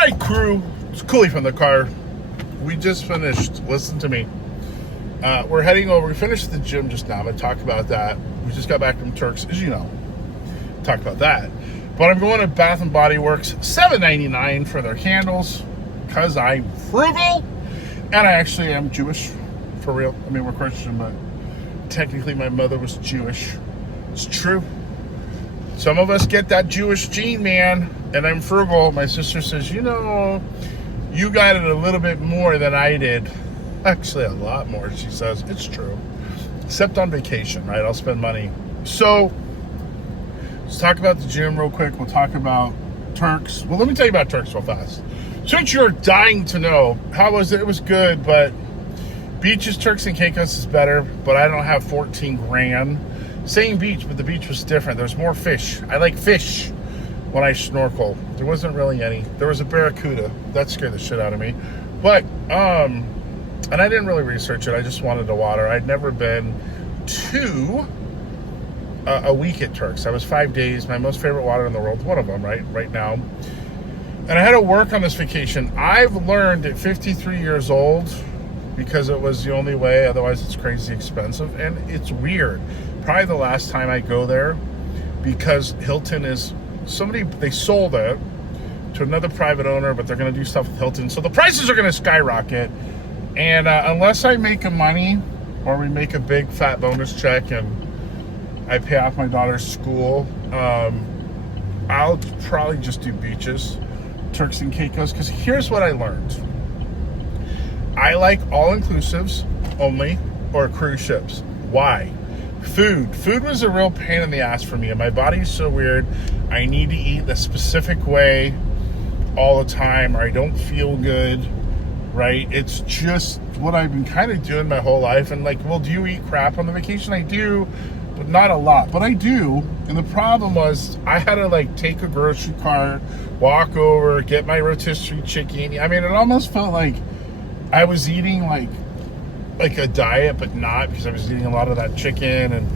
right, crew. It's Cooley from the car. We just finished. Listen to me. We're heading over. We finished the gym just now. I'm going to talk about that. We just got back from Turks, as you know. Talk about that. But I'm going to Bath & Body Works, $7.99 for their candles because I'm frugal. And I actually am Jewish, for real. I mean, we're Christian, but technically my mother was Jewish. It's true. Some of us get that Jewish gene, man. And I'm frugal. My sister says, you know, you got it a little bit more than I did. Actually, a lot more, she says. It's true. Except on vacation, right? I'll spend money. So, let's talk about the gym real quick. We'll talk about Turks. Well, let me tell you about Turks real fast. Since you're dying to know, how was it? It was good, but beaches, Turks and Caicos is better, but I don't have 14 grand. Same beach, but the beach was different. There's more fish. I like fish when I snorkel. There wasn't really any. There was a barracuda. That scared the shit out of me. But, and I didn't really research it. I just wanted the water. I'd never been to a week at Turks. I was 5 days. My most favorite water in the world. One of them, right now. And I had to work on this vacation. I've learned at 53 years old, because it was the only way, otherwise it's crazy expensive. And it's weird. Probably the last time I go there, because Hilton is, they sold it to another private owner, but they're going to do stuff with Hilton. So the prices are going to skyrocket. And unless I make money, or we make a big fat bonus check and I pay off my daughter's school, I'll probably just do beaches, Turks and Caicos, because here's what I learned. I like all-inclusives only, or cruise ships. Why? Food was a real pain in the ass for me, and my body's so weird. I need to eat a specific way all the time, or I don't feel good, right? It's just what I've been kind of doing my whole life. And like, well, do you eat crap on the vacation? I do, but not a lot, but I do. And the problem was I had to like take a grocery cart, walk over, get my rotisserie chicken. I mean, it almost felt like I was eating like a diet, but not, because I was eating a lot of that chicken, and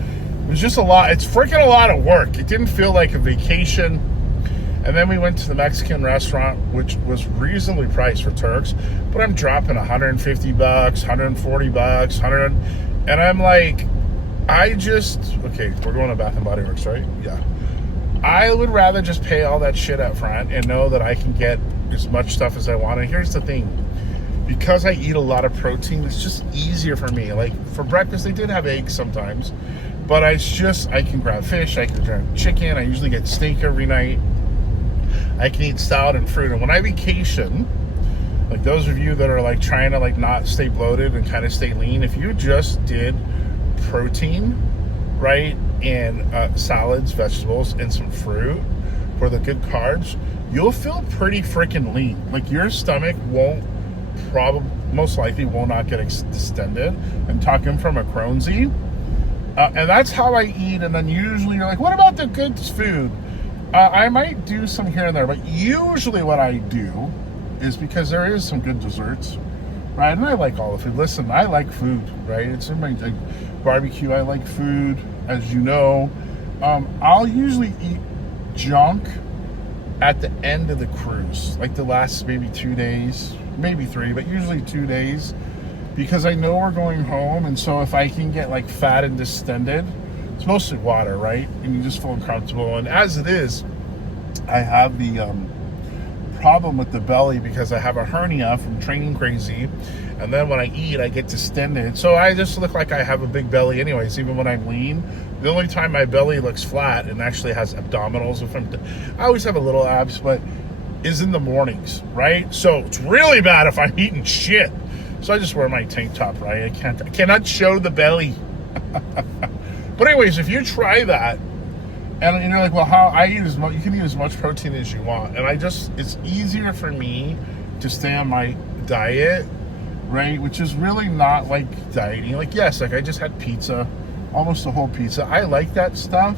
it was just a lot. It's freaking a lot of work. It didn't feel like a vacation. And then we went to the Mexican restaurant, which was reasonably priced for Turks, but I'm dropping $150, $140, and I'm like, okay, we're going to Bath & Body Works, right? Yeah. I would rather just pay all that shit up front and know that I can get as much stuff as I want. And here's the thing. Because I eat a lot of protein, it's just easier for me. Like, for breakfast, they did have eggs sometimes, but I can grab fish, I can grab chicken, I usually get steak every night. I can eat salad and fruit. And when I vacation, like those of you that are like trying to like not stay bloated and kind of stay lean, if you just did protein, right, and salads, vegetables, and some fruit for the good carbs, you'll feel pretty freaking lean. Like, your stomach most likely will not get distended. I'm talking from a Crohn's. And that's how I eat. And then usually you're like, what about the good food? I might do some here and there, but usually what I do is, because there is some good desserts, right? And I like all the food. Listen, I like food, right? It's in my barbecue. I like food, as you know. I'll usually eat junk at the end of the cruise, like the last maybe 2 days, maybe 3, but usually 2 days, because I know we're going home. And so if I can get like fat and distended, it's mostly water, right? And you just feel uncomfortable. And as it is, I have the problem with the belly, because I have a hernia from training crazy. And then when I eat, I get distended. So I just look like I have a big belly anyways, even when I'm lean. The only time my belly looks flat and actually has abdominals, I always have a little abs, but is in the mornings, right? So it's really bad if I'm eating shit. So I just wear my tank top, right? I cannot show the belly. But anyways, if you try that, and you're like, well, you can eat as much protein as you want. And it's easier for me to stay on my diet, right? Which is really not like dieting. Like, yes, like I just had pizza, almost a whole pizza. I like that stuff,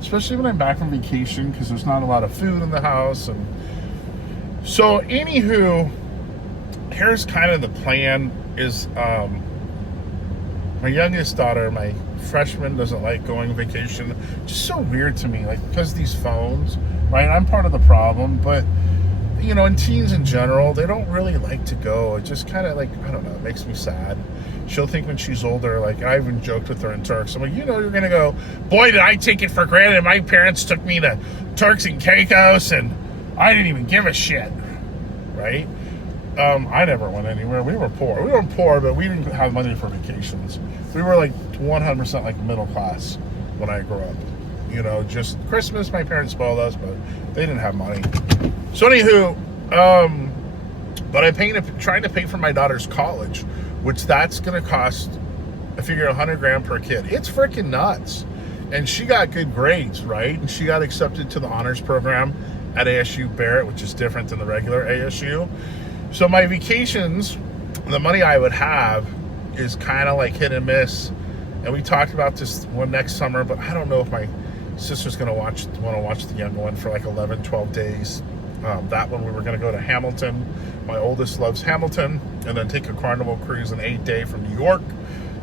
especially when I'm back from vacation, because there's not a lot of food in the house. And so, anywho, here's kind of the plan is, my youngest daughter, my freshman, doesn't like going on vacation. Just so weird to me, like, because these phones, right? I'm part of the problem, but and teens in general, they don't really like to go. It just kind of like, I don't know, it makes me sad. She'll think when she's older, like I even joked with her in Turks. I'm like, you're going to go, boy, did I take it for granted. My parents took me to Turks and Caicos and I didn't even give a shit, right? I never went anywhere. We were poor. We were poor, but we didn't have money for vacations. We were like 100% like middle class when I grew up. Just Christmas, my parents spoiled us, but they didn't have money. So anywho, but I'm trying to pay for my daughter's college, which that's going to cost, I figure, $100,000 per kid. It's freaking nuts. And she got good grades, right? And she got accepted to the honors program at ASU Barrett, which is different than the regular ASU. So my vacations, the money I would have is kind of like hit and miss. And we talked about this one next summer, but I don't know if my sister's going to want to watch the younger one for like 11, 12 days. That one we were going to go to Hamilton. My oldest loves Hamilton, and then take a Carnival cruise an 8-day from New York.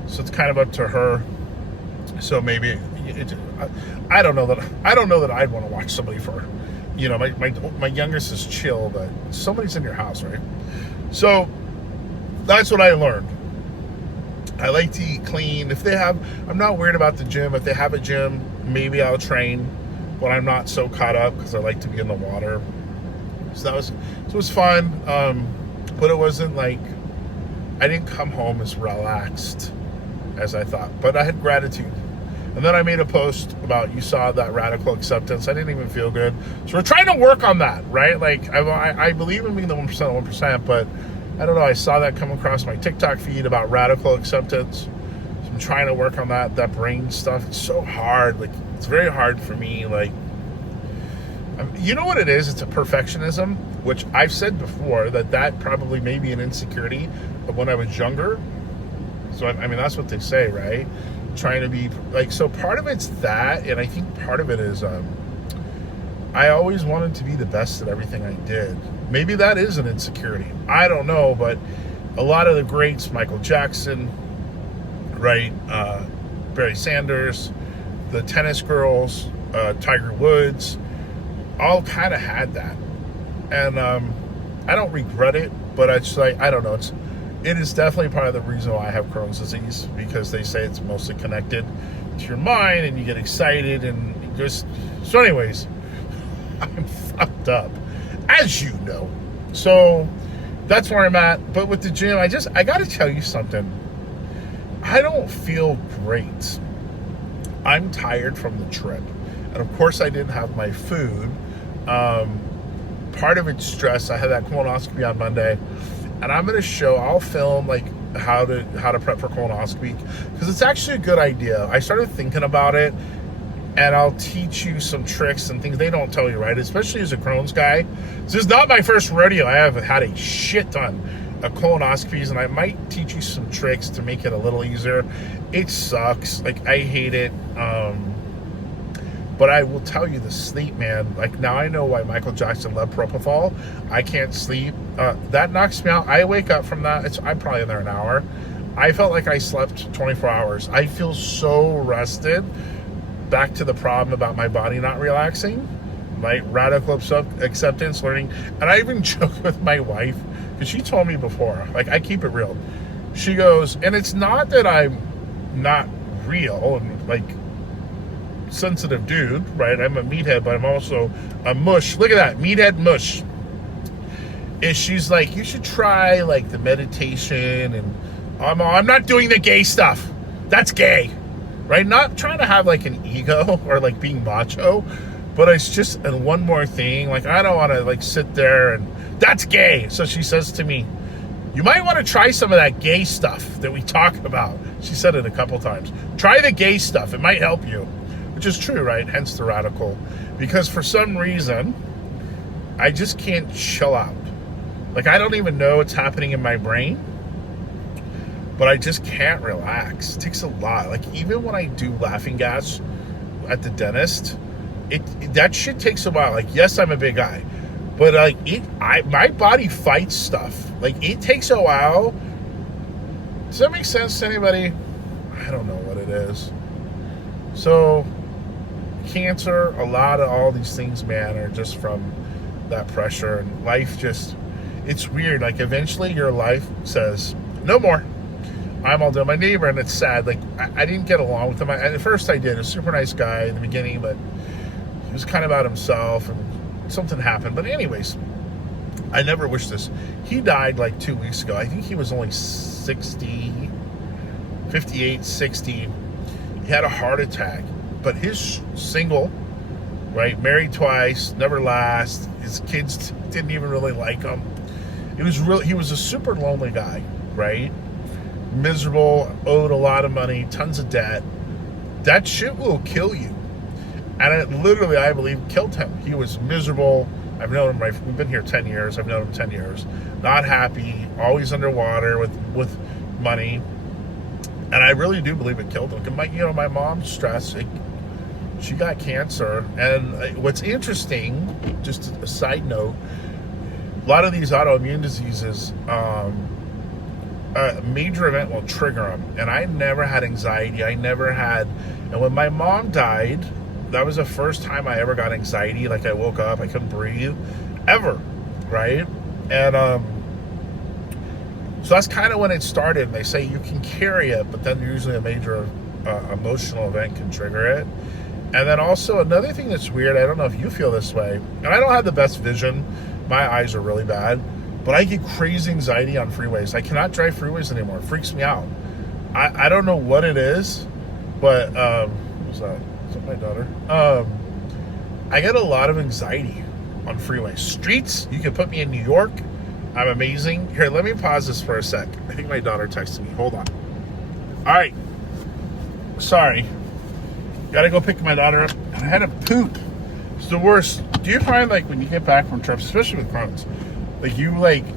So it's kind of up to her. So maybe I don't know that I'd want to watch somebody for, my youngest is chill, but somebody's in your house, right? So that's what I learned. I like to eat clean. I'm not worried about the gym. If they have a gym, maybe I'll train, but I'm not so caught up because I like to be in the water. So it was fun, but it wasn't like, I didn't come home as relaxed as I thought, but I had gratitude. And then I made a post about, you saw that radical acceptance. I didn't even feel good. So we're trying to work on that, right? Like, I believe in being the 1% of 1%, but I don't know. I saw that come across my TikTok feed about radical acceptance. So I'm trying to work on that brain stuff. It's so hard. Like, it's very hard for me. Like, you know what it is? It's a perfectionism, which I've said before that probably may be an insecurity of when I was younger. So, I mean, that's what they say, right? Trying to be like, so part of it's that, and I think part of it is I always wanted to be the best at everything I did. Maybe that is an insecurity. I don't know, but a lot of the greats, Michael Jackson, right, Barry Sanders, the tennis girls, Tiger Woods, all kind of had that. And I don't regret it, but it's like, I don't know, it is definitely part of the reason why I have Crohn's disease, because they say it's mostly connected to your mind and you get excited and just, so anyways, I'm fucked up, as you know. So that's where I'm at. But with the gym, I got to tell you something. I don't feel great. I'm tired from the trip. And of course I didn't have my food. Part of it's stress. I had that colonoscopy on Monday. And I'll film like how to prep for colonoscopy, because it's actually a good idea. I started thinking about it, and I'll teach you some tricks and things they don't tell you, right? Especially as a Crohn's guy. This is not my first rodeo. I have had a shit ton of colonoscopies, and I might teach you some tricks to make it a little easier. It sucks. Like, I hate it. But I will tell you, the sleep, man. Like, now I know why Michael Jackson loved propofol. I can't sleep. That knocks me out. I wake up from that. I'm probably in there an hour. I felt like I slept 24 hours. I feel so rested. Back to the problem about my body not relaxing. My radical acceptance, learning. And I even joke with my wife, because she told me before, like, I keep it real. She goes, and it's not that I'm not real and, like, sensitive dude, right? I'm a meathead, but I'm also a mush. Look at that, meathead mush. And she's like, you should try like the meditation, and I'm not doing the gay stuff. That's gay, right? Not trying to have like an ego or like being macho, but it's just, and one more thing, like, I don't want to like sit there and that's gay. So she says to me, you might want to try some of that gay stuff that we talk about. She said it a couple times. Try the gay stuff. It might help you. Which is true, right? Hence the radical. Because for some reason, I just can't chill out. Like, I don't even know what's happening in my brain, but I just can't relax. It takes a lot. Like, even when I do laughing gas at the dentist, that shit takes a while. Like, yes, I'm a big guy, but like, my body fights stuff. Like, it takes a while. Does that make sense to anybody? I don't know what it is. So, cancer, a lot of all these things, man, are just from that pressure, and life just, it's weird. Like eventually your life says, no more. I'm all done. My neighbor, and it's sad, like I didn't get along with him. At first I did. He was a super nice guy in the beginning, but he was kind of about himself, and something happened. But anyways, I never wish this. He died like 2 weeks ago. I think he was only 60, 58, 60. He had a heart attack, but his single, right, married twice, never last. His kids didn't even really like him. He was a super lonely guy, right? Miserable, owed a lot of money, tons of debt. That shit will kill you. And it literally, I believe, killed him. He was miserable. I've known him, we've been here 10 years. I've known him 10 years. Not happy, always underwater with money. And I really do believe it killed him. My mom's stressed. She got cancer. And what's interesting, just a side note, a lot of these autoimmune diseases, a major event will trigger them. And I never had anxiety. And when my mom died, that was the first time I ever got anxiety. Like I woke up, I couldn't breathe, ever, right? And so that's kind of when it started. They say you can carry it, but then usually a major emotional event can trigger it. And then also another thing that's weird, I don't know if you feel this way, and I don't have the best vision. My eyes are really bad, but I get crazy anxiety on freeways. I cannot drive freeways anymore. It freaks me out. I don't know what it is, but what's that? Is that my daughter? I get a lot of anxiety on freeways. Streets, you can put me in New York. I'm amazing. Here, let me pause this for a sec. I think my daughter texted me. Hold on. All right. Sorry. Gotta go pick my daughter up. I had to poop. It's the worst. Do you find, like, when you get back from trips, especially with Crohn's,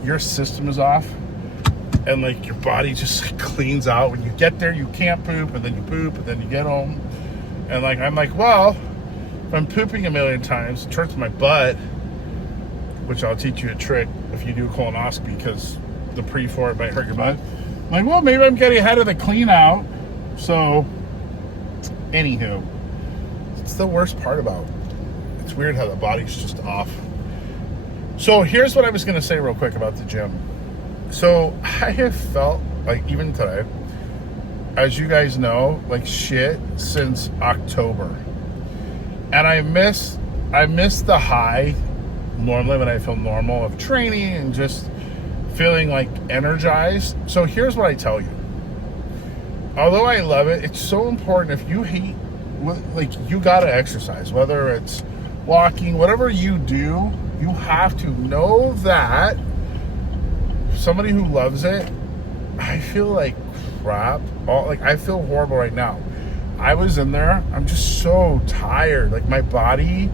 your system is off, and like your body just cleans out? When you get there, you can't poop, and then you poop, and then you get home, and like I'm like, well, if I'm pooping a million times, it hurts my butt, which I'll teach you a trick if you do a colonoscopy, because the pre-for it might hurt your butt. I'm like, well, maybe I'm getting ahead of the clean out. So, anywho, it's the worst part about it. It's weird how the body's just off. So here's what I was going to say real quick about the gym. So I have felt like, even today, as you guys know, like shit since October. And I miss the high normally when I feel normal of training and just feeling like energized. So here's what I tell you. Although I love it, it's so important. If you hate, like, you got to exercise, whether it's walking, whatever you do, you have to know that somebody who loves it. I feel like crap. I feel horrible right now. I was in there. I'm just so tired. Like, my body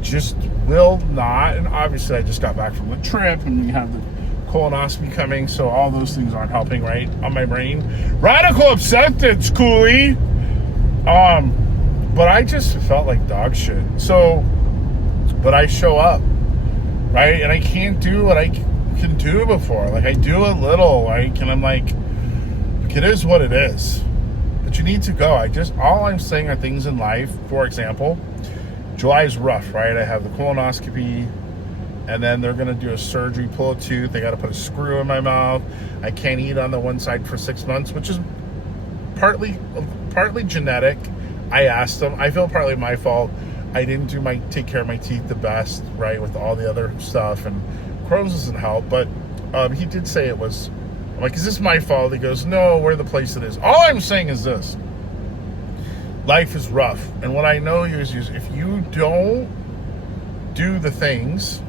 just will not. And obviously, I just got back from the trip, and we have the colonoscopy coming, so all those things aren't helping, right, on my brain. Radical acceptance, Cooley. But I just felt like dog shit. So, but I show up, right? And I can't do what I can do before. Like, I do a little, like, and I'm like, it is what it is. But you need to go. All I'm saying are things in life. For example, July is rough, right? I have the colonoscopy, and then they're going to do a surgery, pull a tooth. They got to put a screw in my mouth. I can't eat on the one side for 6 months, which is partly genetic. I asked them. I feel partly my fault. I didn't take care of my teeth the best, right, with all the other stuff, and Crohn's doesn't help. But he did say it was. I'm like, is this my fault? He goes, no, we're the place it is. All I'm saying is this. Life is rough. And what I know is if you don't do the things,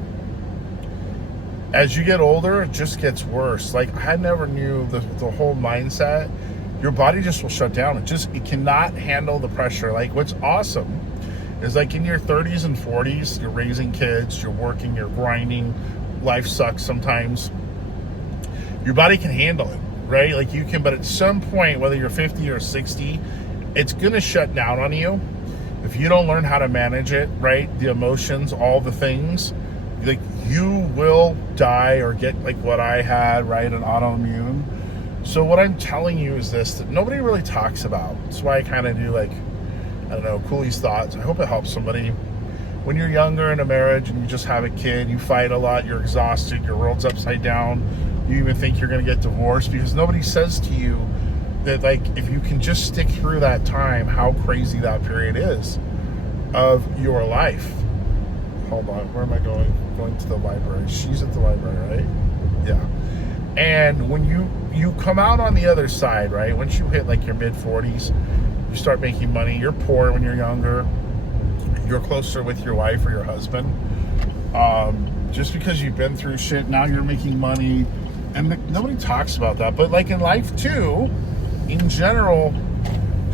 as you get older, it just gets worse. Like, I never knew the whole mindset. Your body just will shut down. It cannot handle the pressure. Like, what's awesome is, like, in your 30s and 40s, you're raising kids, you're working, you're grinding, life sucks sometimes. Your body can handle it, right? Like, you can, but at some point, whether you're 50 or 60, it's going to shut down on you. If you don't learn how to manage it, right? The emotions, all the things, like, you will die or get like what I had, right? An autoimmune. So what I'm telling you is this, that nobody really talks about. That's why I kind of do, like, I don't know, Cooley's thoughts. I hope it helps somebody. when you're younger in a marriage and you just have a kid, you fight a lot, you're exhausted, your world's upside down, you even think you're going to get divorced because nobody says to you that, like, if you can just stick through that time, how crazy that period is of your life. Hold on, where am I going? Going to the library. She's at the library, right? Yeah. And when you come out on the other side, right, once you hit like your mid-40s, you start making money, you're poor when you're younger, you're closer with your wife or your husband. Just because you've been through shit, now you're making money, and nobody talks about that. But like in life too, in general,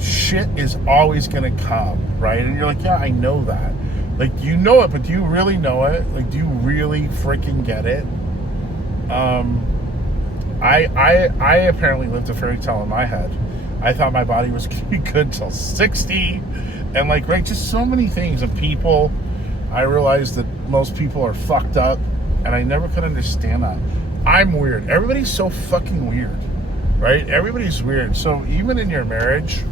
shit is always gonna come, right? And you're like, yeah, I know that. Like, you know it, but do you really know it? Like, do you really freaking get it? I apparently lived a fairy tale in my head. I thought my body was gonna be good till 60, and like, right, just so many things and people. I realized that most people are fucked up, and I never could understand that. I'm weird. Everybody's so fucking weird, right? Everybody's weird. So even in your marriage,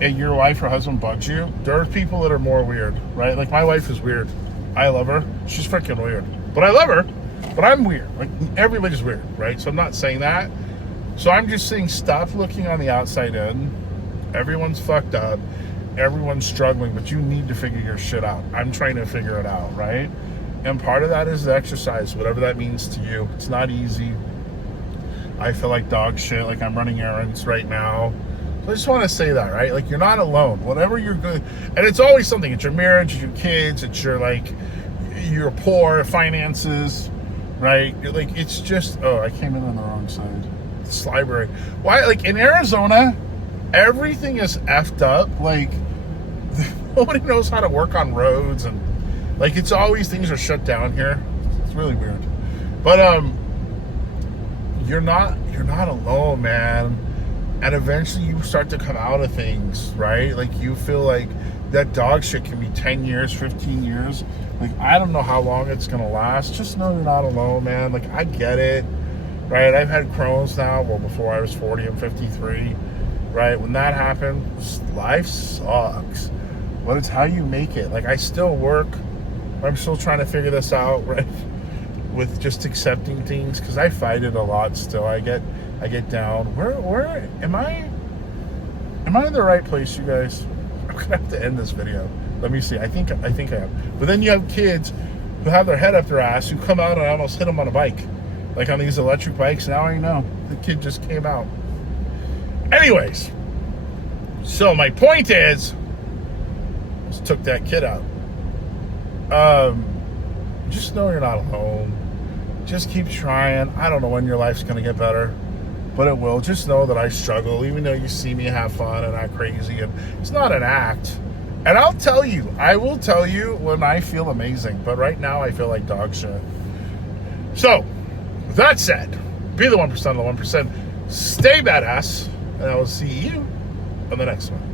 and your wife or husband bugs you, there are people that are more weird, right? Like, my wife is weird. I love her. She's freaking weird. But I love her, but I'm weird. Like, everybody's weird, right? So I'm not saying that. So I'm just saying, stop looking on the outside in. Everyone's fucked up. Everyone's struggling, but you need to figure your shit out. I'm trying to figure it out, right? And part of that is the exercise, whatever that means to you. It's not easy. I feel like dog shit, like I'm running errands right now. So I just want to say that, right? Like, you're not alone. Whatever you're good, and it's always something. It's your marriage, it's your kids, it's your, like, your poor finances, right? You're like, it's just, oh, I came in on the wrong side. This library. Why? Like, in Arizona, everything is effed up. Like, nobody knows how to work on roads, and like, it's always, things are shut down here. It's really weird. But you're not alone, man. And eventually you start to come out of things, right? Like, you feel like that dog shit can be 10 years, 15 years. Like, I don't know how long it's gonna last. Just know you're not alone, man. Like, I get it, right? I've had Crohn's now. Well, before I was 40, I'm 53, right? When that happened, life sucks. But it's how you make it. Like, I still work. I'm still trying to figure this out, right? With just accepting things, because I fight it a lot still. I get down. Where am I? Am I in the right place, you guys? I'm gonna have to end this video. Let me see. I think I am. But then you have kids who have their head up their ass, who come out and I almost hit them on a bike, like on these electric bikes. Now I know the kid just came out. Anyways, so my point is, just took that kid out. Just know you're not alone. Just keep trying. I don't know when your life's gonna get better, but it will. Just know that I struggle, even though you see me have fun and act crazy, and it's not an act. And I will tell you when I feel amazing, but right now I feel like dog shit. So, with that said, be the 1% of the 1%, stay badass, and I will see you on the next one.